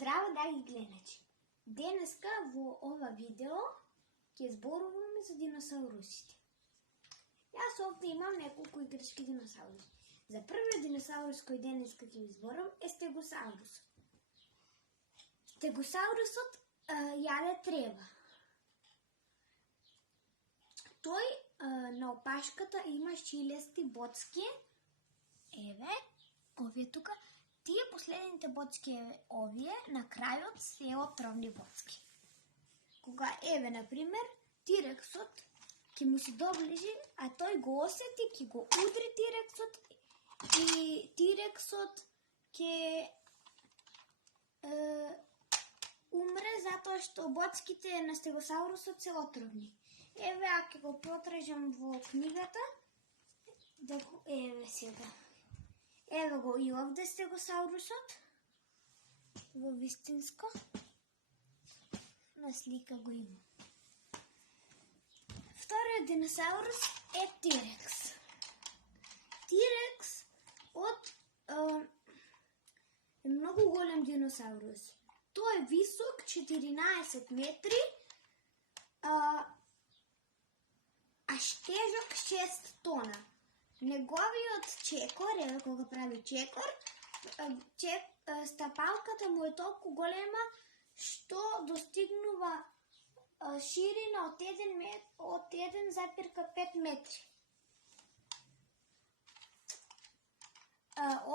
Здраво, драги гледачи! Денеска во ова видео ќе зборуваме за диносаурусите. Јас овде имам неколку играчки диносауруси. За првиот диносаурус кој денеска ќе ви зборам е стегосаурусот. Стегосаурусот јаде трева. Тој на опашката има шилести боцки. Еве, овие тука. Тие последните боцки, овие, на крајот се отровни боцки. Кога, еве, например, тирексот ќе му се доближи, а тој го осети, ќе го удри тирексот и тирексот ќе умре затоа што боцките на стегосаурусот се отровни. Еве, ако го потражам во книгата, еве сега. Ево го и овде стегосаурусот, во вистинско, на слика го има. Вториот диносаурус е тирекс. Тирекс е многу голем диносаурус. Тој е висок 14 метри, а тежок 6 тона. Неговиот чекор, еве кога прави чекор, стапалката му е толку голема што достигнува ширина од 1,5 метри.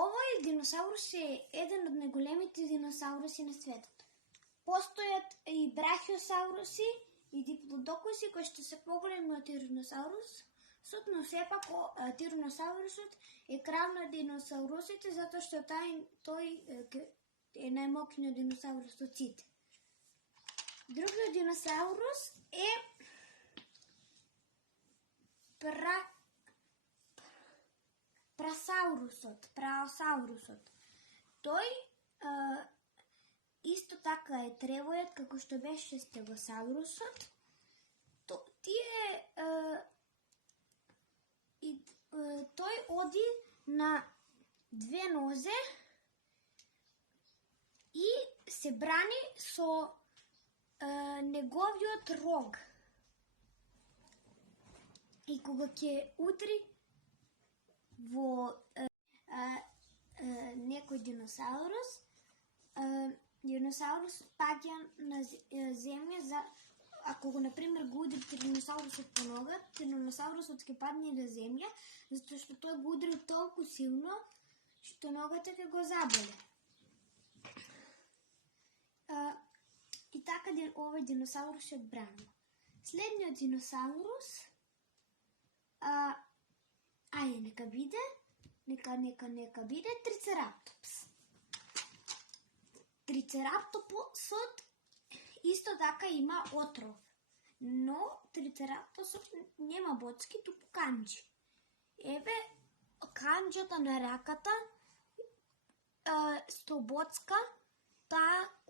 Овој диносаурус е еден од најголемите диносауруси на светот. Постојат и брахиосауруси и диплодокуси кои што се поголеми од тираносаурусот, но сепак тираносаурусот е крал на диносаурусите затоа што тој е најмокниот диносаурус од сите. Другиот диносаурус е праосаурусот. Тој исто така е тревојат како што беше стегосаурусот. Тој оди на две нозе и се брани со неговиот рог. И кога ќе удри во некој диносаурус, диносаурусот паѓа на земја. Ако го, например, го удри тираносаурусот по нога, тираносаурусот ќе падне на земја, затоа што тој го удри толку силно, што ногата ќе го заболе. И така овој диносаурус се одбранува. Следниот диносаурус, нека биде трицератопс. Трицератопсот исто така има отров, но трицератопсот нема боцки, туку канџи. Еве, канџата на раката со боцка,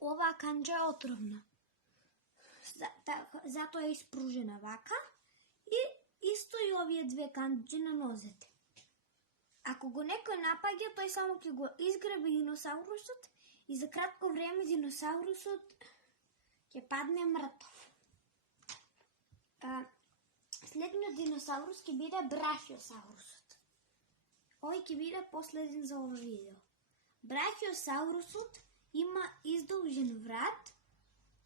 оваа канџа е отровна. Затоа е испружена вака и исто и овие две канџи на нозете. Ако го некој напаѓа, тој само ќе го изграби диносаурусот и за кратко време диносаурусот ќе падне мртов. Следниот диносаурус ќе биде брахиосаурусот. Овој ќе биде последен за ова видео. Брахиосаурусот има издолжен врат,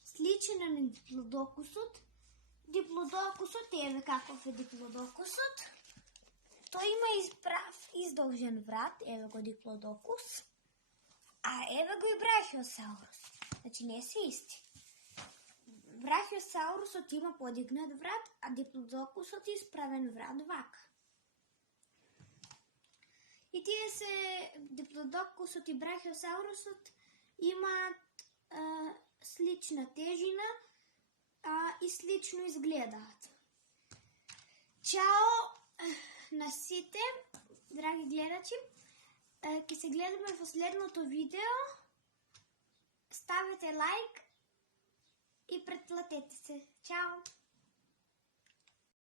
сличен на диплодокусот. Диплодокусот, еве каков е диплодокусот. Тој има издолжен врат, еве го диплодокус, а еве го и брахиосаурус. Значи не се исти. Брахиосаурусот има подигнат врат, а диплодокусот е исправен врат вака. И тие се, диплодокусот и брахиосаурусот имаат слична тежина и слично изгледаат. Чао на сите, драги гледачи. Ќе се гледаме во следното видео. Ставете лайк и претплатете се. Чао!